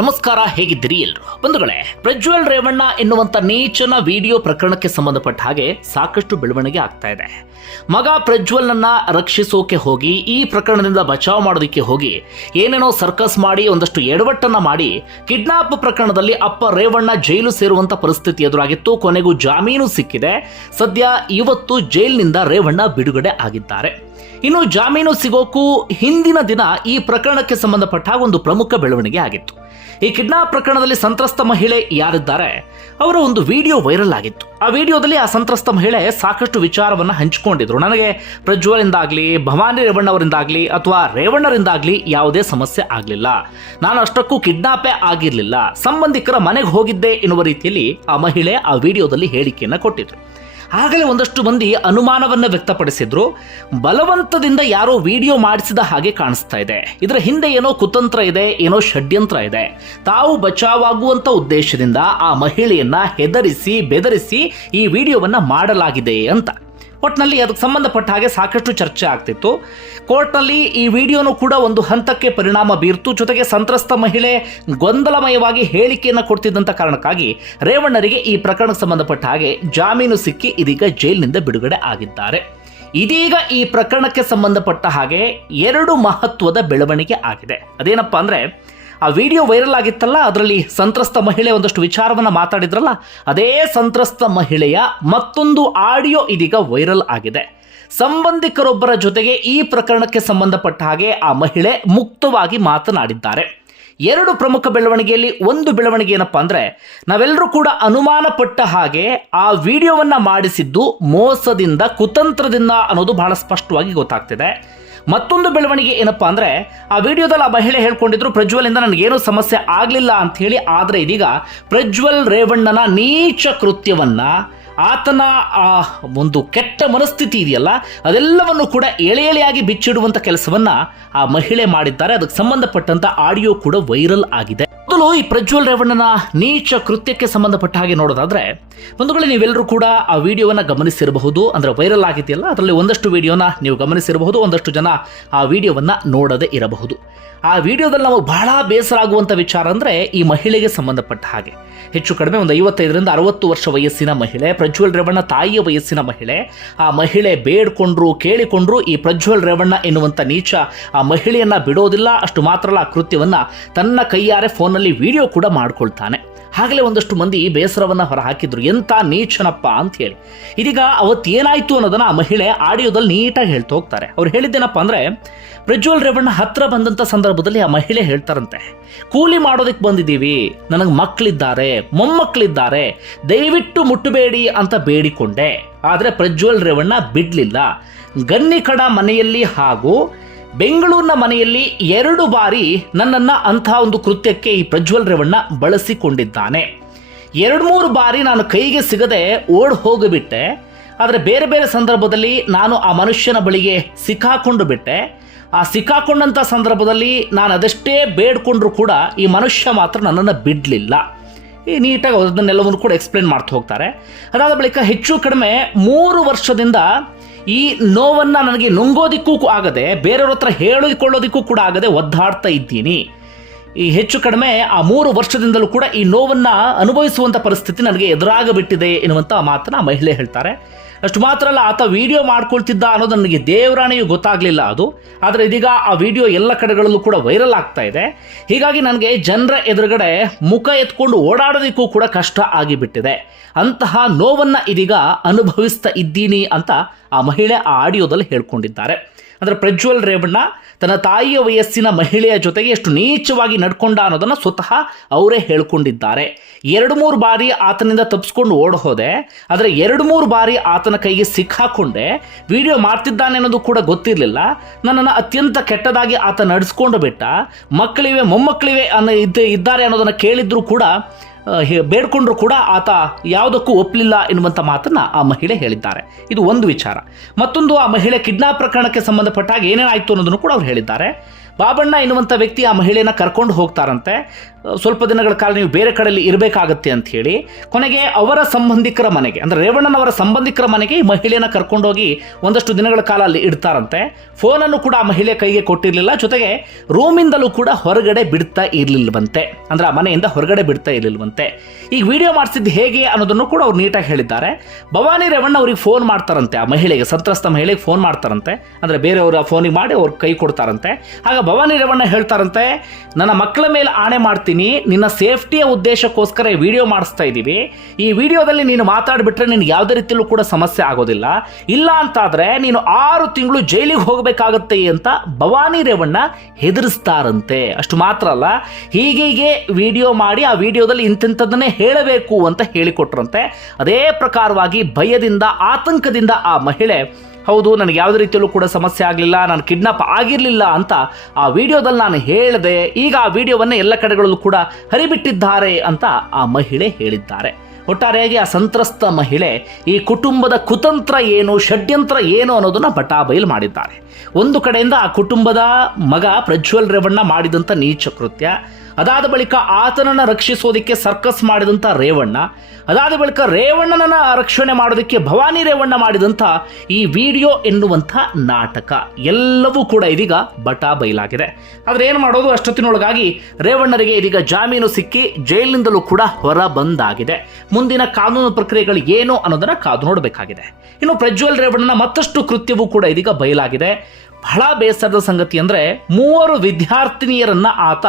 ನಮಸ್ಕಾರ, ಹೇಗಿದ್ದೀರಿ ಎಲ್ಲರೂ ಬಂಧುಗಳೇ? ಪ್ರಜ್ವಲ್ ರೇವಣ್ಣ ಎನ್ನುವಂತ ನೀಚನ ವಿಡಿಯೋ ಪ್ರಕರಣಕ್ಕೆ ಸಂಬಂಧಪಟ್ಟ ಹಾಗೆ ಸಾಕಷ್ಟು ಬೆಳವಣಿಗೆ ಆಗ್ತಾ ಇದೆ. ಮಗ ಪ್ರಜ್ವಲ್ನನ್ನ ರಕ್ಷಿಸೋಕೆ ಹೋಗಿ, ಈ ಪ್ರಕರಣದಿಂದ ಬಚಾವ್ ಮಾಡೋದಕ್ಕೆ ಹೋಗಿ ಏನೇನೋ ಸರ್ಕಸ್ ಮಾಡಿ ಒಂದಷ್ಟು ಎಡವಟ್ಟನ್ನ ಮಾಡಿ ಕಿಡ್ನಾಪ್ ಪ್ರಕರಣದಲ್ಲಿ ಅಪ್ಪ ರೇವಣ್ಣ ಜೈಲು ಸೇರುವಂತ ಪರಿಸ್ಥಿತಿ ಎದುರಾಗಿತ್ತು. ಕೊನೆಗೂ ಜಾಮೀನು ಸಿಕ್ಕಿದೆ. ಸದ್ಯ ಇವತ್ತು ಜೈಲಿನಿಂದ ರೇವಣ್ಣ ಬಿಡುಗಡೆ ಆಗಿದ್ದಾರೆ. ಇನ್ನು ಜಾಮೀನು ಸಿಗೋಕ್ಕೂ ಹಿಂದಿನ ದಿನ ಈ ಪ್ರಕರಣಕ್ಕೆ ಸಂಬಂಧಪಟ್ಟ ಒಂದು ಪ್ರಮುಖ ಬೆಳವಣಿಗೆ ಆಗಿತ್ತು. ಈ ಕಿಡ್ನಾಪ್ ಪ್ರಕರಣದಲ್ಲಿ ಸಂತ್ರಸ್ತ ಮಹಿಳೆ ಯಾರಿದ್ದಾರೆ ಅವರ ಒಂದು ವಿಡಿಯೋ ವೈರಲ್ ಆಗಿತ್ತು. ಆ ವಿಡಿಯೋದಲ್ಲಿ ಆ ಸಂತ್ರಸ್ತ ಮಹಿಳೆ ಸಾಕಷ್ಟು ವಿಚಾರವನ್ನ ಹಂಚಿಕೊಂಡಿದ್ರು. ನನಗೆ ಪ್ರಜ್ವಲಿಂದಾಗ್ಲಿ, ಭವಾನಿ ರೇವಣ್ಣ ಅವರಿಂದಾಗ್ಲಿ ಅಥವಾ ರೇವಣ್ಣರಿಂದಾಗ್ಲಿ ಯಾವುದೇ ಸಮಸ್ಯೆ ಆಗಲಿಲ್ಲ, ನಾನು ಅಷ್ಟಕ್ಕೂ ಕಿಡ್ನಾಪೇ ಆಗಿರಲಿಲ್ಲ, ಸಂಬಂಧಿಕರ ಮನೆಗೆ ಹೋಗಿದ್ದೆ ಎನ್ನುವ ರೀತಿಯಲ್ಲಿ ಆ ಮಹಿಳೆ ಆ ವಿಡಿಯೋದಲ್ಲಿ ಹೇಳಿಕೆಯನ್ನು ಕೊಟ್ಟಿದ್ರು. ಆಗಲೇ ಒಂದಷ್ಟು ಮಂದಿ ಅನುಮಾನವನ್ನು ವ್ಯಕ್ತಪಡಿಸಿದ್ರು. ಬಲವಂತದಿಂದ ಯಾರೋ ವಿಡಿಯೋ ಮಾಡಿಸಿದ ಹಾಗೆ ಕಾಣಿಸ್ತಾ ಇದೆ, ಇದರ ಹಿಂದೆ ಏನೋ ಕುತಂತ್ರ ಇದೆ, ಏನೋ ಷಡ್ಯಂತ್ರ ಇದೆ. ತಾವು ಬಚಾವಾಗುವಂತ ಉದ್ದೇಶದಿಂದ ಆ ಮಹಿಳೆಯನ್ನ ಹೆದರಿಸಿ ಬೆದರಿಸಿ ಈ ವಿಡಿಯೋವನ್ನ ಮಾಡಲಾಗಿದೆ ಅಂತ. ಒಟ್ಟಿನಲ್ಲಿ ಅದಕ್ಕೆ ಸಂಬಂಧಪಟ್ಟ ಹಾಗೆ ಸಾಕಷ್ಟು ಚರ್ಚೆ ಆಗ್ತಿತ್ತು. ಕೋರ್ಟ್ನಲ್ಲಿ ಈ ವಿಡಿಯೋನು ಕೂಡ ಒಂದು ಹಂತಕ್ಕೆ ಪರಿಣಾಮ ಬೀರ್ತು. ಜೊತೆಗೆ ಸಂತ್ರಸ್ತ ಮಹಿಳೆ ಗೊಂದಲಮಯವಾಗಿ ಹೇಳಿಕೆಯನ್ನು ಕೊಡ್ತಿದ್ದಂಥ ಕಾರಣಕ್ಕಾಗಿ ರೇವಣ್ಣರಿಗೆ ಈ ಪ್ರಕರಣಕ್ಕೆ ಸಂಬಂಧಪಟ್ಟ ಹಾಗೆ ಜಾಮೀನು ಸಿಕ್ಕಿ ಇದೀಗ ಜೈಲಿನಿಂದ ಬಿಡುಗಡೆ ಆಗಿದ್ದಾರೆ. ಇದೀಗ ಈ ಪ್ರಕರಣಕ್ಕೆ ಸಂಬಂಧಪಟ್ಟ ಹಾಗೆ ಎರಡು ಮಹತ್ವದ ಬೆಳವಣಿಗೆ ಆಗಿದೆ. ಅದೇನಪ್ಪ ಅಂದ್ರೆ, ಆ ವಿಡಿಯೋ ವೈರಲ್ ಆಗಿತ್ತಲ್ಲ, ಅದರಲ್ಲಿ ಸಂತ್ರಸ್ತ ಮಹಿಳೆ ಒಂದಷ್ಟು ವಿಚಾರವನ್ನು ಮಾತಾಡಿದ್ರಲ್ಲ, ಅದೇ ಸಂತ್ರಸ್ತ ಮಹಿಳೆಯ ಮತ್ತೊಂದು ಆಡಿಯೋ ಇದೀಗ ವೈರಲ್ ಆಗಿದೆ. ಸಂಬಂಧಿಕರೊಬ್ಬರ ಜೊತೆಗೆ ಈ ಪ್ರಕರಣಕ್ಕೆ ಸಂಬಂಧಪಟ್ಟ ಹಾಗೆ ಆ ಮಹಿಳೆ ಮುಕ್ತವಾಗಿ ಮಾತನಾಡಿದ್ದಾರೆ. ಎರಡು ಪ್ರಮುಖ ಬೆಳವಣಿಗೆಯಲ್ಲಿ ಒಂದು ಬೆಳವಣಿಗೆ ಏನಪ್ಪಾ ಅಂದ್ರೆ, ನಾವೆಲ್ಲರೂ ಕೂಡ ಅನುಮಾನ ಪಟ್ಟ ಹಾಗೆ ಆ ವಿಡಿಯೋವನ್ನ ಮಾಡಿಸಿದ್ದು ಮೋಸದಿಂದ, ಕುತಂತ್ರದಿಂದ ಅನ್ನೋದು ಬಹಳ ಸ್ಪಷ್ಟವಾಗಿ ಗೊತ್ತಾಗ್ತಿದೆ. ಮತ್ತೊಂದು ಬೆಳವಣಿಗೆ ಏನಪ್ಪಾ ಅಂದ್ರೆ, ಆ ವಿಡಿಯೋದಲ್ಲಿ ಆ ಮಹಿಳೆ ಹೇಳ್ಕೊಂಡಿದ್ರು ಪ್ರಜ್ವಲಿಂದ ನನಗೇನೂ ಸಮಸ್ಯೆ ಆಗಲಿಲ್ಲ ಅಂತ ಹೇಳಿ. ಆದರೆ ಇದೀಗ ಪ್ರಜ್ವಲ್ ರೇವಣ್ಣನ ನೀಚ ಕೃತ್ಯವನ್ನ, ಆತನ ಆ ಒಂದು ಕೆಟ್ಟ ಮನಸ್ಥಿತಿ ಇದೆಯಲ್ಲ, ಅದೆಲ್ಲವನ್ನು ಕೂಡ ಎಳೆಯಾಗಿ ಬಿಚ್ಚಿಡುವಂತ ಕೆಲಸವನ್ನ ಆ ಮಹಿಳೆ ಮಾಡಿದ್ದಾರೆ. ಅದಕ್ಕೆ ಸಂಬಂಧಪಟ್ಟಂತ ಆಡಿಯೋ ಕೂಡ ವೈರಲ್ ಆಗಿದೆ. ಮೊದಲು ಈ ಪ್ರಜ್ವಲ್ ರೇವಣ್ಣನ ನೀಚ ಕೃತ್ಯಕ್ಕೆ ಸಂಬಂಧಪಟ್ಟ ಹಾಗೆ ನೋಡೋದಾದ್ರೆ, ಒಂದು ವೇಳೆ ನೀವೆಲ್ಲರೂ ಕೂಡ ಆ ವಿಡಿಯೋವನ್ನ ಗಮನಿಸಿರಬಹುದು. ಅಂದ್ರೆ ವೈರಲ್ ಆಗಿದೆಯಲ್ಲ, ಅದರಲ್ಲಿ ಒಂದಷ್ಟು ವಿಡಿಯೋನ ನೀವು ಗಮನಿಸಿರಬಹುದು, ಒಂದಷ್ಟು ಜನ ಆ ವಿಡಿಯೋವನ್ನ ನೋಡದೆ ಇರಬಹುದು. ಆ ವಿಡಿಯೋದಲ್ಲಿ ನಾವು ಬಹಳ ಬೇಸರ ಆಗುವಂತ ವಿಚಾರ ಅಂದ್ರೆ, ಈ ಮಹಿಳೆಗೆ ಸಂಬಂಧಪಟ್ಟ ಹಾಗೆ ಹೆಚ್ಚು ಕಡಿಮೆ ಒಂದು 55ರಿಂದ 60 ವರ್ಷ ವಯಸ್ಸಿನ ಮಹಿಳೆ, ಪ್ರಜ್ವಲ್ ರೇವಣ್ಣ ತಾಯಿಯ ವಯಸ್ಸಿನ ಮಹಿಳೆ. ಆ ಮಹಿಳೆ ಬೇಡ್ಕೊಂಡ್ರು, ಕೇಳಿಕೊಂಡ್ರು, ಈ ಪ್ರಜ್ವಲ್ ರೇವಣ್ಣ ಎನ್ನುವಂತ ನೀಚ ಆ ಮಹಿಳೆಯನ್ನ ಬಿಡೋದಿಲ್ಲ. ಅಷ್ಟು ಮಾತ್ರ ಅಲ್ಲ, ಆ ಕೃತ್ಯವನ್ನ ತನ್ನ ಕೈಯಾರೆ ಫೋನ್ನಲ್ಲಿ ವಿಡಿಯೋ ಕೂಡ ಮಾಡ್ಕೊಳ್ತಾನೆ. ಆಗಲೇ ಒಂದಷ್ಟು ಮಂದಿ ಬೇಸರವನ್ನ ಹೊರ ಹಾಕಿದ್ರು, ಎಂತ ನೀಚನಪ್ಪ ಅಂತ ಹೇಳಿ. ಇದೀಗ ಅವತ್ತೇನಾಯ್ತು ಅನ್ನೋದನ್ನ ಆ ಮಹಿಳೆ ಆಡಿಯೋದಲ್ಲಿ ನೀಟಾಗಿ ಹೇಳ್ತಾ ಹೋಗ್ತಾರೆ. ಅವ್ರು ಹೇಳಿದ್ದೇನಪ್ಪ ಅಂದ್ರೆ, ಪ್ರಜ್ವಲ್ ರೇವಣ್ಣ ಹತ್ರ ಬಂದಂತ ಸಂದರ್ಭದಲ್ಲಿ ಆ ಮಹಿಳೆ ಹೇಳ್ತಾರಂತೆ, ಕೂಲಿ ಮಾಡೋದಕ್ಕೆ ಬಂದಿದ್ದೀವಿ, ನನಗೆ ಮಕ್ಕಳಿದ್ದಾರೆ, ಮೊಮ್ಮಕ್ಕಳಿದ್ದಾರೆ, ದಯವಿಟ್ಟು ಮುಟ್ಟಬೇಡಿ ಅಂತ ಬೇಡಿಕೊಂಡೆ. ಆದರೆ ಪ್ರಜ್ವಲ್ ರೇವಣ್ಣ ಬಿಡ್ಲಿಲ್ಲ. ಗನ್ನಿಕಡ ಮನೆಯಲ್ಲಿ ಹಾಗೂ ಬೆಂಗಳೂರಿನ ಮನೆಯಲ್ಲಿ 2 ಬಾರಿ ನನ್ನನ್ನ ಅಂತಹ ಒಂದು ಕೃತ್ಯಕ್ಕೆ ಈ ಪ್ರಜ್ವಲ್ ರೇವಣ್ಣ ಬಳಸಿಕೊಂಡಿದ್ದಾನೆ. 2-3 ಬಾರಿ ನಾನು ಕೈಗೆ ಸಿಗದೆ ಓಡ್ ಹೋಗಿಬಿಟ್ಟೆ. ಆದರೆ ಬೇರೆ ಬೇರೆ ಸಂದರ್ಭದಲ್ಲಿ ನಾನು ಆ ಮನುಷ್ಯನ ಬಳಿಗೆ ಸಿಕ್ಕಾಕೊಂಡು ಬಿಟ್ಟೆ. ಆ ಸಿಕ್ಕಾಕೊಂಡಂಥ ಸಂದರ್ಭದಲ್ಲಿ ನಾನು ಅದೆಷ್ಟೇ ಬೇಡ್ಕೊಂಡ್ರು ಕೂಡ ಈ ಮನುಷ್ಯ ಮಾತ್ರ ನನ್ನನ್ನು ಬಿಡಲಿಲ್ಲ. ಈ ನೀಟಾಗಿ ಅದನ್ನೆಲ್ಲವನ್ನು ಕೂಡ ಎಕ್ಸ್ಪ್ಲೇನ್ ಮಾಡ್ತಾ ಹೋಗ್ತಾರೆ. ಅದಾದ ಬಳಿಕ ಹೆಚ್ಚು ಕಡಿಮೆ 3 ವರ್ಷದಿಂದ ಈ ನೋವನ್ನು ನನಗೆ ನುಂಗೋದಿಕ್ಕೂ ಆಗದೆ, ಬೇರೆಯವ್ರ ಹತ್ರ ಹೇಳಿಕೊಳ್ಳೋದಿಕ್ಕೂ ಕೂಡ ಆಗದೆ ಒದ್ದಾಡ್ತಾ ಇದ್ದೀನಿ. ಈ ಹೆಚ್ಚು ಕಡಿಮೆ ಆ 3 ವರ್ಷದಿಂದಲೂ ಕೂಡ ಈ ನೋವನ್ನು ಅನುಭವಿಸುವಂಥ ಪರಿಸ್ಥಿತಿ ನನಗೆ ಎದುರಾಗಬಿಟ್ಟಿದೆ ಎನ್ನುವಂಥ ಮಾತನ್ನ ಮಹಿಳೆ ಹೇಳ್ತಾರೆ. ಅಷ್ಟು ಮಾತ್ರ ಅಲ್ಲ, ಆತ ವಿಡಿಯೋ ಮಾಡ್ಕೊಳ್ತಿದ್ದ ಅನ್ನೋದು ನನಗೆ ದೇವರಾಣಿಯೂ ಗೊತ್ತಾಗಲಿಲ್ಲ ಅದು. ಆದರೆ ಇದೀಗ ಆ ವಿಡಿಯೋ ಎಲ್ಲ ಕಡೆಗಳಲ್ಲೂ ಕೂಡ ವೈರಲ್ ಆಗ್ತಾ ಇದೆ. ಹೀಗಾಗಿ ನನಗೆ ಜನರ ಎದುರುಗಡೆ ಮುಖ ಎತ್ಕೊಂಡು ಓಡಾಡೋದಕ್ಕೂ ಕೂಡ ಕಷ್ಟ ಆಗಿಬಿಟ್ಟಿದೆ. ಅಂತಹ ನೋವನ್ನು ಇದೀಗ ಅನುಭವಿಸ್ತಾ ಇದ್ದೀನಿ ಅಂತ ಆ ಮಹಿಳೆ ಆ ಆಡಿಯೋದಲ್ಲಿ ಹೇಳ್ಕೊಂಡಿದ್ದಾರೆ. ಅಂದರೆ ಪ್ರಜ್ವಲ್ ರೇವಣ್ಣ ತನ್ನ ತಾಯಿಯ ವಯಸ್ಸಿನ ಮಹಿಳೆಯ ಜೊತೆಗೆ ಎಷ್ಟು ನೀಚವಾಗಿ ನಡ್ಕೊಂಡ ಅನ್ನೋದನ್ನು ಸ್ವತಃ ಅವರೇ ಹೇಳ್ಕೊಂಡಿದ್ದಾರೆ. 2-3 ಬಾರಿ ಆತನಿಂದ ತಪ್ಪಿಸ್ಕೊಂಡು ಓಡ್ ಹೋದೆ, ಆದರೆ 2-3 ಬಾರಿ ಆತನ ಕೈಗೆ ಸಿಕ್ಕಾಕೊಂಡೆ. ವಿಡಿಯೋ ಮಾಡ್ತಿದ್ದಾನೆ ಅನ್ನೋದು ಕೂಡ ಗೊತ್ತಿರಲಿಲ್ಲ. ನನ್ನನ್ನು ಅತ್ಯಂತ ಕೆಟ್ಟದಾಗಿ ಆತ ನಡೆಸ್ಕೊಂಡು ಬಿಟ್ಟ. ಮಕ್ಕಳಿವೆ, ಮೊಮ್ಮಕ್ಕಳಿವೆ ಇದ್ದಾರೆ ಅನ್ನೋದನ್ನು ಕೇಳಿದ್ರು ಕೂಡ, ಬೇಡ್ಕೊಂಡ್ರು ಕೂಡ ಆತ ಯಾವುದಕ್ಕೂ ಒಪ್ಪಲಿಲ್ಲ ಎನ್ನುವಂಥ ಮಾತನ್ನ ಆ ಮಹಿಳೆ ಹೇಳಿದ್ದಾರೆ. ಇದು ಒಂದು ವಿಚಾರ. ಮತ್ತೊಂದು, ಆ ಮಹಿಳೆ ಕಿಡ್ನಾಪ್ ಪ್ರಕರಣಕ್ಕೆ ಸಂಬಂಧಪಟ್ಟಾಗ ಏನೇನಾಯಿತು ಅನ್ನೋದನ್ನು ಕೂಡ ಅವ್ರು ಹೇಳಿದ್ದಾರೆ. ಬಾಬಣ್ಣ ಎನ್ನುವಂಥ ವ್ಯಕ್ತಿ ಆ ಮಹಿಳೆಯನ್ನು ಕರ್ಕೊಂಡು ಹೋಗ್ತಾರಂತೆ. ಸ್ವಲ್ಪ ದಿನಗಳ ಕಾಲ ನೀವು ಬೇರೆ ಕಡೆಯಲ್ಲಿ ಇರಬೇಕಾಗತ್ತೆ ಅಂತ ಹೇಳಿ ಕೊನೆಗೆ ಅವರ ಸಂಬಂಧಿಕರ ಮನೆಗೆ, ಅಂದರೆ ರೇವಣ್ಣನವರ ಸಂಬಂಧಿಕರ ಮನೆಗೆ ಈ ಮಹಿಳೆಯನ್ನು ಕರ್ಕೊಂಡೋಗಿ ಒಂದಷ್ಟು ದಿನಗಳ ಕಾಲ ಅಲ್ಲಿ ಇಡ್ತಾರಂತೆ. ಫೋನನ್ನು ಕೂಡ ಆ ಮಹಿಳೆ ಕೈಗೆ ಕೊಟ್ಟಿರಲಿಲ್ಲ, ಜೊತೆಗೆ ರೂಮಿಂದಲೂ ಕೂಡ ಹೊರಗಡೆ ಬಿಡ್ತಾ ಇರಲಿಲ್ವಂತೆ, ಅಂದರೆ ಆ ಮನೆಯಿಂದ ಹೊರಗಡೆ ಬಿಡ್ತಾ ಇರಲಿಲ್ವಂತೆ. ಈಗ ವಿಡಿಯೋ ಮಾಡಿಸಿದ್ದು ಹೇಗೆ ಅನ್ನೋದನ್ನು ಕೂಡ ಅವ್ರು ನೀಟಾಗಿ ಹೇಳಿದ್ದಾರೆ. ಭವಾನಿ ರೇವಣ್ಣ ಅವ್ರಿಗೆ ಫೋನ್ ಮಾಡ್ತಾರಂತೆ, ಆ ಮಹಿಳೆಗೆ, ಸಂತ್ರಸ್ತ ಮಹಿಳೆಗೆ ಫೋನ್ ಮಾಡ್ತಾರಂತೆ, ಅಂದರೆ ಬೇರೆಯವರ ಫೋನಿಗೆ ಮಾಡಿ ಅವ್ರ ಕೈ ಕೊಡ್ತಾರಂತೆ. ಆಗ ಭವಾನಿ ರೇವಣ್ಣ ಹೇಳ್ತಾರಂತೆ, ನನ್ನ ಮಕ್ಕಳ ಮೇಲೆ ಆಣೆ ಮಾಡ್ತೀನಿ, ನಿನ್ನ ಸೇಫ್ಟಿಯ ಉದ್ದೇಶಕ್ಕೋಸ್ಕರ ವಿಡಿಯೋ ಮಾಡಿಸ್ತಾ ಇದ್ದೀವಿ, ಈ ವಿಡಿಯೋದಲ್ಲಿ ನೀನು ಮಾತಾಡ್ಬಿಟ್ರೆ ನಿನ್ಗೆ ಯಾವುದೇ ರೀತಿಯಲ್ಲೂ ಕೂಡ ಸಮಸ್ಯೆ ಆಗೋದಿಲ್ಲ, ಇಲ್ಲ ಅಂತಾದ್ರೆ ನೀನು 6 ತಿಂಗಳು ಜೈಲಿಗೆ ಹೋಗಬೇಕಾಗತ್ತೆ ಅಂತ ಭವಾನಿ ರೇವಣ್ಣ ಹೆದರಿಸ್ತಾರಂತೆ. ಅಷ್ಟು ಮಾತ್ರ ಅಲ್ಲ, ಹೀಗೆ ವಿಡಿಯೋ ಮಾಡಿ ಆ ವಿಡಿಯೋದಲ್ಲಿ ಇಂಥದ್ದನ್ನೇ ಹೇಳಬೇಕು ಅಂತ ಹೇಳಿಕೊಟ್ರಂತೆ. ಅದೇ ಪ್ರಕಾರವಾಗಿ ಭಯದಿಂದ, ಆತಂಕದಿಂದ ಆ ಮಹಿಳೆ, ಹೌದು ನನಗೆ ಯಾವುದೇ ರೀತಿಯಲ್ಲೂ ಕೂಡ ಸಮಸ್ಯೆ ಆಗಲಿಲ್ಲ, ನಾನು ಕಿಡ್ನಾಪ್ ಆಗಿರಲಿಲ್ಲ ಅಂತ ಆ ವಿಡಿಯೋದಲ್ಲಿ ನಾನು ಹೇಳಿದೆ, ಈಗ ಆ ವಿಡಿಯೋವನ್ನು ಎಲ್ಲ ಕಡೆಗಳಲ್ಲೂ ಕೂಡ ಹರಿಬಿಟ್ಟಿದ್ದಾರೆ ಅಂತ ಆ ಮಹಿಳೆ ಹೇಳಿದ್ದಾರೆ. ಒಟ್ಟಾರೆಯಾಗಿ ಆ ಸಂತ್ರಸ್ತ ಮಹಿಳೆ ಈ ಕುಟುಂಬದ ಕುತಂತ್ರ ಏನು, ಷಡ್ಯಂತ್ರ ಏನು ಅನ್ನೋದನ್ನ ಬಟಾಬೈಲ್ ಮಾಡಿದ್ದಾರೆ. ಒಂದು ಕಡೆಯಿಂದ ಆ ಕುಟುಂಬದ ಮಗ ಪ್ರಜ್ವಲ್ ರೇವಣ್ಣ ಮಾಡಿದಂಥ ನೀಚ ಕೃತ್ಯ, ಅದಾದ ಬಳಿಕ ಆತನನ್ನು ರಕ್ಷಿಸೋದಕ್ಕೆ ಸರ್ಕಸ್ ಮಾಡಿದಂಥ ರೇವಣ್ಣ, ಅದಾದ ಬಳಿಕ ರೇವಣ್ಣನನ್ನ ರಕ್ಷಣೆ ಮಾಡೋದಕ್ಕೆ ಭವಾನಿ ರೇವಣ್ಣ ಮಾಡಿದಂಥ ಈ ವಿಡಿಯೋ ಎನ್ನುವಂಥ ನಾಟಕ ಎಲ್ಲವೂ ಕೂಡ ಇದೀಗ ಬಟಾ ಬಯಲಾಗಿದೆ. ಆದರೆ ಏನು ಮಾಡೋದು, ಅಷ್ಟೊತ್ತಿನೊಳಗಾಗಿ ರೇವಣ್ಣರಿಗೆ ಇದೀಗ ಜಾಮೀನು ಸಿಕ್ಕಿ ಜೈಲಿನಿಂದಲೂ ಕೂಡ ಹೊರ ಬಂದಾಗಿದೆ. ಮುಂದಿನ ಕಾನೂನು ಪ್ರಕ್ರಿಯೆಗಳು ಏನು ಅನ್ನೋದನ್ನ ಕಾದು ನೋಡಬೇಕಾಗಿದೆ. ಇನ್ನು ಪ್ರಜ್ವಲ್ ರೇವಣ್ಣನ ಮತ್ತಷ್ಟು ಕೃತ್ಯವೂ ಕೂಡ ಇದೀಗ ಬಯಲಾಗಿದೆ. ಬಹಳ ಬೇಸರದ ಸಂಗತಿ ಅಂದರೆ 3 ವಿದ್ಯಾರ್ಥಿನಿಯರನ್ನ ಆತ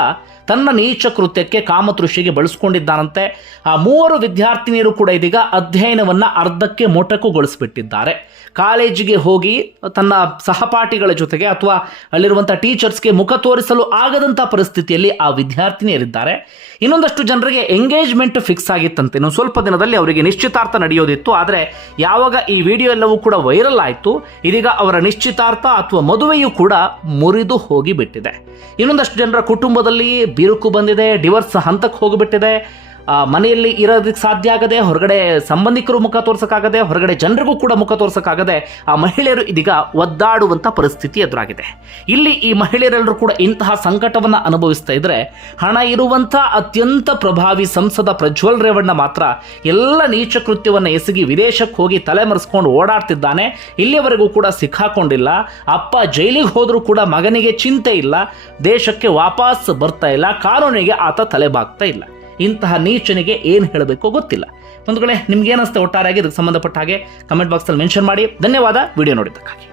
ತನ್ನ ನೀಚ ಕೃತ್ಯಕ್ಕೆ, ಕಾಮತೃಷಿಗೆ ಬಳಸ್ಕೊಂಡಿದ್ದಾನಂತೆ. ಆ 3 ವಿದ್ಯಾರ್ಥಿನಿಯರು ಕೂಡ ಇದೀಗ ಅಧ್ಯಯನವನ್ನ ಅರ್ಧಕ್ಕೆ ಮೊಟಕುಗೊಳಿಸಿಬಿಟ್ಟಿದ್ದಾರೆ. ಕಾಲೇಜಿಗೆ ಹೋಗಿ ತನ್ನ ಸಹಪಾಠಿಗಳ ಜೊತೆಗೆ ಅಥವಾ ಅಲ್ಲಿರುವಂಥ ಟೀಚರ್ಸ್ಗೆ ಮುಖ ತೋರಿಸಲು ಆಗದಂಥ ಪರಿಸ್ಥಿತಿಯಲ್ಲಿ ಆ ವಿದ್ಯಾರ್ಥಿನಿಯರಿದ್ದಾರೆ. ಇನ್ನೊಂದಷ್ಟು ಜನರಿಗೆ ಎಂಗೇಜ್ಮೆಂಟ್ ಫಿಕ್ಸ್ ಆಗಿತ್ತಂತೆ, ಇನ್ನು ಸ್ವಲ್ಪ ದಿನದಲ್ಲಿ ಅವರಿಗೆ ನಿಶ್ಚಿತಾರ್ಥ ನಡೆಯೋದಿತ್ತು. ಆದರೆ ಯಾವಾಗ ಈ ವಿಡಿಯೋ ಎಲ್ಲವೂ ಕೂಡ ವೈರಲ್ ಆಯಿತು, ಇದೀಗ ಅವರ ನಿಶ್ಚಿತಾರ್ಥ ಅಥವಾ ಮದುವೆಯೂ ಕೂಡ ಮುರಿದು ಹೋಗಿಬಿಟ್ಟಿದೆ. ಇನ್ನೊಂದಷ್ಟು ಜನರ ಕುಟುಂಬದಲ್ಲಿ ಬಿರುಕು ಬಂದಿದೆ, ಡಿವೋರ್ಸ್ ಹಂತಕ್ಕೆ ಹೋಗಿಬಿಟ್ಟಿದೆ. ಮನೆಯಲ್ಲಿ ಇರೋದಕ್ಕೆ ಸಾಧ್ಯ ಆಗದೆ, ಹೊರಗಡೆ ಸಂಬಂಧಿಕರು ಮುಖ ತೋರ್ಸಕ್ಕಾಗದೆ, ಹೊರಗಡೆ ಜನರಿಗೂ ಕೂಡ ಮುಖ ತೋರ್ಸಕ್ಕಾಗದೆ ಆ ಮಹಿಳೆಯರು ಇದೀಗ ಒದ್ದಾಡುವಂಥ ಪರಿಸ್ಥಿತಿ ಎದುರಾಗಿದೆ. ಇಲ್ಲಿ ಈ ಮಹಿಳೆಯರೆಲ್ಲರೂ ಕೂಡ ಇಂತಹ ಸಂಕಟವನ್ನು ಅನುಭವಿಸ್ತಾ ಇದ್ರೆ, ಹಣ ಇರುವಂಥ ಅತ್ಯಂತ ಪ್ರಭಾವಿ ಸಂಸದ ಪ್ರಜ್ವಲ್ ರೇವಣ್ಣ ಮಾತ್ರ ಎಲ್ಲ ನೀಚ ಕೃತ್ಯವನ್ನು ಎಸಗಿ ವಿದೇಶಕ್ಕೆ ಹೋಗಿ ತಲೆಮರೆಸ್ಕೊಂಡು ಓಡಾಡ್ತಿದ್ದಾನೆ. ಇಲ್ಲಿಯವರೆಗೂ ಕೂಡ ಸಿಕ್ಕಾಕೊಂಡಿಲ್ಲ. ಅಪ್ಪ ಜೈಲಿಗೆ ಹೋದರೂ ಕೂಡ ಮಗನಿಗೆ ಚಿಂತೆ ಇಲ್ಲ, ದೇಶಕ್ಕೆ ವಾಪಸ್ ಬರ್ತಾ ಇಲ್ಲ, ಕಾನೂನಿಗೆ ಆತ ತಲೆಬಾಗ್ತಾ ಇಲ್ಲ. ಇಂತಹ ನೀಚನಿಗೆ ಏನು ಹೇಳಬೇಕೋ ಗೊತ್ತಿಲ್ಲ. ಒಂದು ಕಡೆ ನಿಮ್ಗೆ ಏನಿಸ್ತಾ ಒಟ್ಟಾರೆಯಾಗಿ ಇದಕ್ಕೆ ಸಂಬಂಧಪಟ್ಟ ಹಾಗೆ ಕಮೆಂಟ್ ಬಾಕ್ಸಲ್ಲಿ ಮೆನ್ಷನ್ ಮಾಡಿ. ಧನ್ಯವಾದ ವಿಡಿಯೋ ನೋಡಿದ್ದಕ್ಕಾಗಿ.